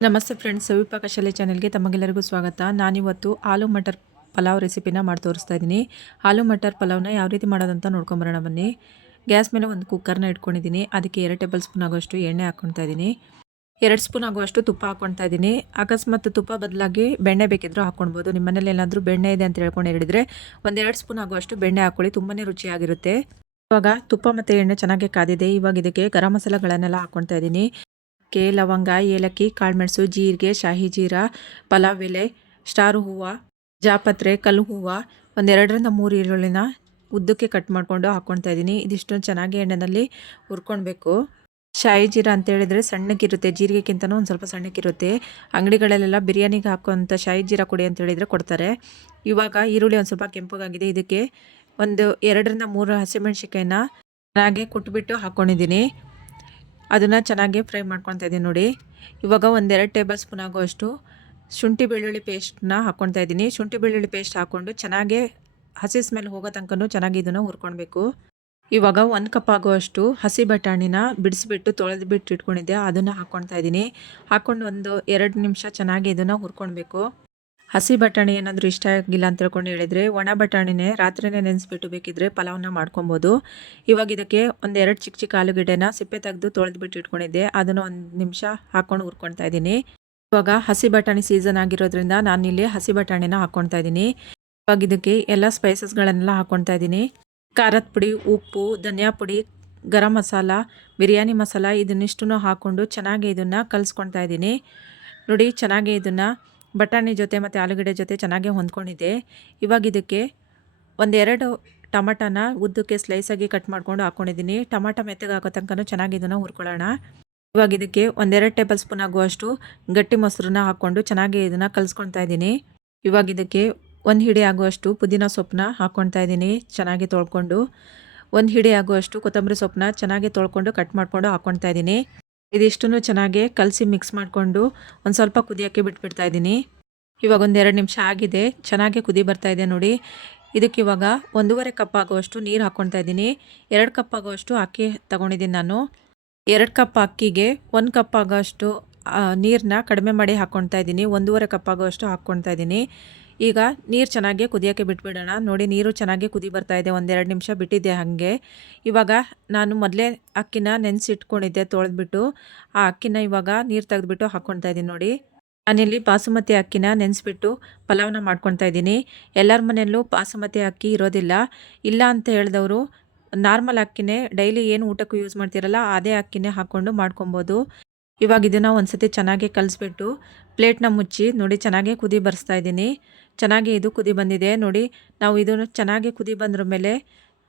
ನಮಸ್ತೆ ಫ್ರೆಂಡ್ಸ್ ಸವಿಪಾಕ ಶಾಲೆ ಚಾನೆಲ್ಗೆ ತಮಗೆಲ್ಲರಿಗೂ ಸ್ವಾಗತ. ನಾನಿವತ್ತು ಆಲೂ ಮಟರ್ ಪಲಾವ್ ರೆಸಿಪಿನ ಮಾಡಿ ತೋರಿಸ್ತಾ ಇದ್ದೀನಿ. ಆಲೂ ಮಟರ್ ಪಲಾವ್ನ ಯಾವ ರೀತಿ ಮಾಡೋದಂತ ನೋಡ್ಕೊಂಬರೋಣ ಬನ್ನಿ. ಗ್ಯಾಸ್ ಮೇಲೆ ಒಂದು ಕುಕ್ಕರ್ನ ಇಟ್ಕೊಂಡಿದ್ದೀನಿ. ಅದಕ್ಕೆ ಎರಡು ಟೇಬಲ್ ಸ್ಪೂನ್ ಆಗುವಷ್ಟು ಎಣ್ಣೆ ಹಾಕ್ಕೊಳ್ತಾ ಇದ್ದೀನಿ. ಎರಡು ಸ್ಪೂನ್ ಆಗುವಷ್ಟು ತುಪ್ಪ ಹಾಕ್ಕೊಳ್ತಾ ಇದ್ದೀನಿ. ಅಕಸ್ಮಾತ್ ತುಪ್ಪ ಬದಲಾಗಿ ಬೆಣ್ಣೆ ಬೇಕಿದ್ರೂ ಹಾಕ್ಕೊಳ್ಬೋದು. ನಿಮ್ಮ ಮನೇಲಿ ಏನಾದರೂ ಬೆಣ್ಣೆ ಇದೆ ಅಂತ ಹೇಳ್ಕೊಂಡು ಹೇಳಿದರೆ ಒಂದೆರಡು ಸ್ಪೂನ್ ಆಗುವಷ್ಟು ಬೆಣ್ಣೆ ಹಾಕ್ಕೊಳ್ಳಿ ತುಂಬಾ ರುಚಿಯಾಗಿರುತ್ತೆ. ಇವಾಗ ತುಪ್ಪ ಮತ್ತು ಎಣ್ಣೆ ಚೆನ್ನಾಗಿ ಕಾದಿದೆ. ಇವಾಗ ಇದಕ್ಕೆ ಗರಂ ಮಸಾಲೆಗಳನ್ನೆಲ್ಲ ಹಾಕ್ಕೊಳ್ತಾ ಇದ್ದೀನಿ. ಚಕ್ಕೆ ಲವಂಗ ಏಲಕ್ಕಿ, ಕಾಳುಮೆಣಸು, ಜೀರಿಗೆ ಶಾಹಿ ಜೀರಾ ಪಲಾವ್ ಎಲೆ ಸ್ಟಾರ್ ಹೂವು ಜಾಪತ್ರೆ ಕಲ್ಲು ಹೂವು ಒಂದೆರಡರಿಂದ ಮೂರು ಈರುಳ್ಳಿನ ಉದ್ದಕ್ಕೆ ಕಟ್ ಮಾಡಿಕೊಂಡು ಹಾಕ್ಕೊಳ್ತಾ ಇದ್ದೀನಿ. ಇದಿಷ್ಟು ಚೆನ್ನಾಗಿ ಎಣ್ಣೆಯಲ್ಲಿ ಹುರ್ಕೊಳ್ಬೇಕು. ಶಾಹಿ ಜೀರಾ ಅಂತ ಹೇಳಿದ್ರೆ ಸಣ್ಣಕ್ಕಿರುತ್ತೆ ಜೀರಿಗೆಗಿಂತನೂ ಒಂದು ಸ್ವಲ್ಪ ಸಣ್ಣಕ್ಕಿರುತ್ತೆ ಅಂಗಡಿಗಳಲ್ಲೆಲ್ಲ ಬಿರಿಯಾನಿಗೆ ಹಾಕುವಂಥ ಶಾಹಿ ಜೀರ ಕೊಡಿ ಅಂತ ಹೇಳಿದರೆ ಕೊಡ್ತಾರೆ. ಇವಾಗ ಈರುಳ್ಳಿ ಒಂದು ಸ್ವಲ್ಪ ಕೆಂಪಗಾಗಿದೆ. ಇದಕ್ಕೆ ಒಂದು ಎರಡರಿಂದ ಮೂರು ಹಸಿಮೆಣ್ಸಿಕಾಯಿನ ಚೆನ್ನಾಗಿ ಕುಟ್ಬಿಟ್ಟು ಹಾಕ್ಕೊಂಡಿದ್ದೀನಿ ಅದನ್ನು ಚೆನ್ನಾಗಿ ಫ್ರೈ ಮಾಡ್ಕೊತಾ ಇದ್ದೀನಿ ನೋಡಿ. ಇವಾಗ ಒಂದೆರಡು ಟೇಬಲ್ ಸ್ಪೂನ್ ಆಗೋಷ್ಟು ಶುಂಠಿ ಬೆಳ್ಳುಳ್ಳಿ ಪೇಸ್ಟನ್ನ ಹಾಕ್ಕೊತಾ ಇದ್ದೀನಿ. ಶುಂಠಿ ಬೆಳ್ಳುಳ್ಳಿ ಪೇಸ್ಟ್ ಹಾಕ್ಕೊಂಡು ಚೆನ್ನಾಗಿ ಹಸಿ ಸ್ಮೆಲ್ ಹೋಗೋ ತನಕ ಚೆನ್ನಾಗಿ ಇದನ್ನು ಹುರ್ಕೊಳ್ಬೇಕು. ಇವಾಗ ಒಂದು ಕಪ್ ಆಗುವಷ್ಟು ಹಸಿ ಬಟಾಣಿನ ಬಿಡಿಸಿಬಿಟ್ಟು ತೊಳೆದು ಬಿಟ್ಟು ಇಟ್ಕೊಂಡಿದ್ದೆ. ಅದನ್ನು ಹಾಕ್ಕೊಳ್ತಾ ಇದ್ದೀನಿ. ಹಾಕ್ಕೊಂಡು ಒಂದು ಎರಡು ನಿಮಿಷ ಚೆನ್ನಾಗಿ ಇದನ್ನು ಹುರ್ಕೊಳ್ಬೇಕು. ಹಸಿ ಬಟಾಣಿ ಏನಾದರೂ ಇಷ್ಟ ಆಗಿಲ್ಲ ಅಂತ ತಿಳ್ಕೊಂಡು ಹೇಳಿದರೆ, ಒಣ ಬಟಾಣಿನೇ ರಾತ್ರಿನೇ ನೆನೆಸ್ಬಿಟ್ಟು ಬೇಕಿದ್ರೆ ಪಲಾವ್ನ ಮಾಡ್ಕೊಬೋದು. ಇವಾಗ ಇದಕ್ಕೆ ಒಂದು ಎರಡು ಚಿಕ್ಕ ಚಿಕ್ಕ ಆಲೂಗಡ್ಡೆನ ಸಿಪ್ಪೆ ತೆಗೆದು ತೊಳೆದ್ಬಿಟ್ಟು ಇಟ್ಕೊಂಡಿದ್ದೆ. ಅದನ್ನು ಒಂದು ನಿಮಿಷ ಹಾಕ್ಕೊಂಡು ಹುರ್ಕೊಳ್ತಾ ಇದ್ದೀನಿ. ಇವಾಗ ಹಸಿ ಬಟಾಣಿ ಸೀಸನ್ ಆಗಿರೋದ್ರಿಂದ ನಾನಿಲ್ಲಿ ಹಸಿ ಬಟಾಣಿನ ಹಾಕ್ಕೊಳ್ತಾ ಇದ್ದೀನಿ. ಇವಾಗ ಇದಕ್ಕೆ ಎಲ್ಲ ಸ್ಪೈಸಸ್ಗಳನ್ನೆಲ್ಲ ಹಾಕ್ಕೊಳ್ತಾ ಇದ್ದೀನಿ. ಖಾರದ ಪುಡಿ, ಉಪ್ಪು, ಧನಿಯಾ ಪುಡಿ, ಗರಂ ಮಸಾಲ, ಬಿರಿಯಾನಿ ಮಸಾಲ ಇದನ್ನಿಷ್ಟು ಹಾಕ್ಕೊಂಡು ಚೆನ್ನಾಗಿ ಇದನ್ನು ಕಲಿಸ್ಕೊಳ್ತಾ ಇದ್ದೀನಿ. ನೋಡಿ ಚೆನ್ನಾಗಿ ಇದನ್ನು ಬಟಾಣಿ ಜೊತೆ ಮತ್ತು ಆಲೂಗಡ್ಡೆ ಜೊತೆ ಚೆನ್ನಾಗಿ ಹೊಂದ್ಕೊಂಡಿದೆ ಇವಾಗ ಇದಕ್ಕೆ ಒಂದೆರಡು ಟಮಟನ ಉದ್ದಕ್ಕೆ ಸ್ಲೈಸಾಗಿ ಕಟ್ ಮಾಡ್ಕೊಂಡು ಹಾಕ್ಕೊಂಡಿದ್ದೀನಿ ಟಮಾಟ ಮೆತ್ತಗೆ ಹಾಕೋ ಚೆನ್ನಾಗಿ ಇದನ್ನು ಹುರ್ಕೊಳ್ಳೋಣ. ಇವಾಗ ಇದಕ್ಕೆ ಒಂದೆರಡು ಟೇಬಲ್ ಸ್ಪೂನ್ ಆಗುವಷ್ಟು ಗಟ್ಟಿ ಮೊಸರನ್ನ ಹಾಕ್ಕೊಂಡು ಚೆನ್ನಾಗಿ ಇದನ್ನು ಕಲಿಸ್ಕೊಳ್ತಾ ಇದ್ದೀನಿ. ಇವಾಗ ಇದಕ್ಕೆ ಒಂದು ಹಿಡಿ ಆಗುವಷ್ಟು ಪುದೀನ ಸೊಪ್ಪನ್ನ ಹಾಕ್ಕೊಳ್ತಾ ಇದ್ದೀನಿ ಚೆನ್ನಾಗಿ ತೊಳ್ಕೊಂಡು. ಒಂದು ಹಿಡಿ ಆಗುವಷ್ಟು ಕೊತ್ತಂಬರಿ ಸೊಪ್ಪನ್ನ ಚೆನ್ನಾಗಿ ತೊಳ್ಕೊಂಡು ಕಟ್ ಮಾಡಿಕೊಂಡು ಹಾಕ್ಕೊಳ್ತಾ ಇದ್ದೀನಿ. ಇದಿಷ್ಟನ್ನು ಚೆನ್ನಾಗಿ ಕಲಸಿ ಮಿಕ್ಸ್ ಮಾಡಿಕೊಂಡು ಒಂದು ಸ್ವಲ್ಪ ಕುದಿಯೋಕ್ಕೆ ಬಿಟ್ಬಿಡ್ತಾ ಇದ್ದೀನಿ. ಇವಾಗ ಒಂದು ಎರಡು ನಿಮಿಷ ಆಗಿದೆ. ಚೆನ್ನಾಗಿ ಕುದಿ ಬರ್ತಾ ಇದೆ ನೋಡಿ. ಇದಕ್ಕೆ ಇವಾಗ ಒಂದೂವರೆ ಕಪ್ ಆಗುವಷ್ಟು ನೀರು ಹಾಕ್ಕೊಳ್ತಾ ಇದ್ದೀನಿ. ಎರಡು ಕಪ್ ಆಗುವಷ್ಟು ಅಕ್ಕಿ ತಗೊಂಡಿದ್ದೀನಿ ನಾನು. ಎರಡು ಕಪ್ ಅಕ್ಕಿಗೆ ಒಂದು ಕಪ್ ಆಗೋಷ್ಟು ನೀರನ್ನ ಕಡಿಮೆ ಮಾಡಿ ಹಾಕ್ಕೊಳ್ತಾ ಇದ್ದೀನಿ. ಒಂದೂವರೆ ಕಪ್ ಆಗುವಷ್ಟು ಹಾಕ್ಕೊಳ್ತಾ ಇದ್ದೀನಿ. ಈಗ ನೀರು ಚೆನ್ನಾಗಿ ಕುದಿಯೋಕ್ಕೆ ಬಿಟ್ಬಿಡೋಣ. ನೋಡಿ, ನೀರು ಚೆನ್ನಾಗಿ ಕುದಿ ಬರ್ತಾ ಇದೆ. ಒಂದೆರಡು ನಿಮಿಷ ಬಿಟ್ಟಿದ್ದೆ ಹಾಗೆ. ಇವಾಗ ನಾನು ಮೊದಲೇ ಅಕ್ಕಿನ ನೆನೆಸಿಟ್ಕೊಂಡಿದ್ದೆ, ತೊಳೆದ್ಬಿಟ್ಟು. ಆ ಅಕ್ಕಿನ ಇವಾಗ ನೀರು ತೆಗೆದ್ಬಿಟ್ಟು ಹಾಕ್ಕೊಳ್ತಾ ಇದ್ದೀನಿ ನೋಡಿ. ನಾನಿಲ್ಲಿ ಬಾಸುಮತಿ ಅಕ್ಕಿನ ನೆನೆಸ್ಬಿಟ್ಟು ಪಲಾವ್ನ ಮಾಡ್ಕೊಳ್ತಾ ಇದ್ದೀನಿ. ಎಲ್ಲರ ಮನೆಯಲ್ಲೂ ಬಾಸುಮತಿ ಅಕ್ಕಿ ಇರೋದಿಲ್ಲ. ಇಲ್ಲ ಅಂತ ಹೇಳಿದವರು ನಾರ್ಮಲ್ ಅಕ್ಕಿನೇ ಡೈಲಿ ಏನು ಊಟಕ್ಕೂ ಯೂಸ್ ಮಾಡ್ತಿರಲ್ಲ, ಅದೇ ಅಕ್ಕಿನೇ ಹಾಕ್ಕೊಂಡು ಮಾಡ್ಕೊಬೋದು. ಇವಾಗ ಇದನ್ನು ಒಂದು ಸತಿ ಚೆನ್ನಾಗಿ ಕಲಿಸ್ಬಿಟ್ಟು ಪ್ಲೇಟ್ನ ಮುಚ್ಚಿ ನೋಡಿ ಚೆನ್ನಾಗಿ ಕುದಿ ಬರೆಸ್ತಾ ಇದ್ದೀನಿ. ಚೆನ್ನಾಗಿ ಇದು ಕುದಿ ಬಂದಿದೆ. ನೋಡಿ, ನಾವು ಇದನ್ನು ಚೆನ್ನಾಗಿ ಕುದಿ ಬಂದ್ರ ಮೇಲೆ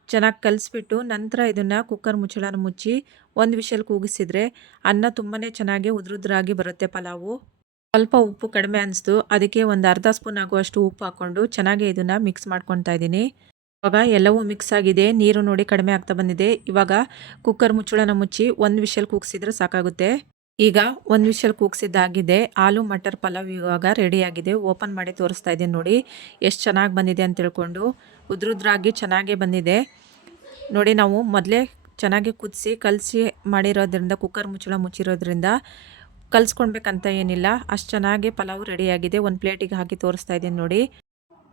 ಚೆನ್ನಾಗಿ ಕಲಿಸ್ಬಿಟ್ಟು ನಂತರ ಇದನ್ನು ಕುಕ್ಕರ್ ಮುಚ್ಚಳನ ಮುಚ್ಚಿ ಒಂದು ವಿಷಲ್ ಕೂಗಿಸಿದರೆ ಅನ್ನ ತುಂಬಾ ಚೆನ್ನಾಗಿ ಉದ್ರುದ್ರಾಗಿ ಬರುತ್ತೆ ಪಲಾವು. ಸ್ವಲ್ಪ ಉಪ್ಪು ಕಡಿಮೆ ಅನಿಸ್ತು. ಅದಕ್ಕೆ ಒಂದು ಅರ್ಧ ಸ್ಪೂನ್ ಆಗುವಷ್ಟು ಉಪ್ಪು ಹಾಕ್ಕೊಂಡು ಚೆನ್ನಾಗಿ ಇದನ್ನು ಮಿಕ್ಸ್ ಮಾಡ್ಕೊತಾ ಇದ್ದೀನಿ. ಇವಾಗ ಎಲ್ಲವೂ ಮಿಕ್ಸ್ ಆಗಿದೆ. ನೀರು ನೋಡಿ ಕಡಿಮೆ ಆಗ್ತಾ ಬಂದಿದೆ. ಇವಾಗ ಕುಕ್ಕರ್ ಮುಚ್ಚಳನ ಮುಚ್ಚಿ ಒಂದು ವಿಷಲ್ ಕೂಗಿಸಿದ್ರೆ ಸಾಕಾಗುತ್ತೆ. ಈಗ ಒಂದು ವಿಷಲ್ ಕೂಗ್ಸಿದ್ದಾಗಿದೆ. ಆಲೂ ಮಟರ್ ಪಲಾವ್ ಇವಾಗ ರೆಡಿಯಾಗಿದೆ ಓಪನ್ ಮಾಡಿ ತೋರಿಸ್ತಾ ಇದ್ದೀನಿ ನೋಡಿ. ಎಷ್ಟು ಚೆನ್ನಾಗಿ ಬಂದಿದೆ ಅಂತ ತಿಳ್ಕೊಂಡು. ಉದ್ರುದ್ರಾಗಿ ಚೆನ್ನಾಗೇ ಬಂದಿದೆ. ನೋಡಿ ನಾವು ಮೊದಲೇ ಚೆನ್ನಾಗಿ ಕುದಿಸಿ, ಕಲಸಿ ಮಾಡಿರೋದ್ರಿಂದ ಕುಕ್ಕರ್ ಮುಚ್ಚಳ ಮುಚ್ಚಿರೋದ್ರಿಂದ ಕಲಿಸ್ಕೊಳ್ಬೇಕಂತ ಏನಿಲ್ಲ. ಅಷ್ಟು ಚೆನ್ನಾಗಿ ಪಲಾವ್ ರೆಡಿಯಾಗಿದೆ ಒಂದು ಪ್ಲೇಟಿಗೆ ಹಾಕಿ ತೋರಿಸ್ತಾ ಇದ್ದೀನಿ ನೋಡಿ.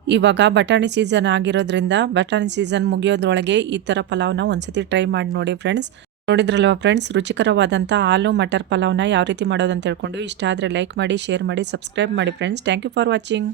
ಇವಾಗ ಬಟಾಣಿ ಸೀಸನ್ ಆಗಿರೋದ್ರಿಂದ, ಬಟಾಣಿ ಸೀಸನ್ ಮುಗಿಯೋದ್ರೊಳಗೆ ಈ ಥರ ಪಲಾವ್ನ ಒಂದ್ಸತಿ ಟ್ರೈ ಮಾಡಿ ನೋಡಿ ಫ್ರೆಂಡ್ಸ್ ನೋಡಿದ್ರಲ್ವ ಫ್ರೆಂಡ್ಸ್ ರುಚಿಕರವಾದಂಥ ಆಲೂ, ಮಟರ್ ಪಲಾವ್ನ ಯಾವ ರೀತಿ ಮಾಡೋದಂತ ಹೇಳ್ಕೊಂಡು ಇಷ್ಟ ಆದರೆ ಲೈಕ್ ಮಾಡಿ ಶೇರ್ ಮಾಡಿ ಸಬ್ಸ್ಕ್ರೈಬ್ ಮಾಡಿ friends thank you for watching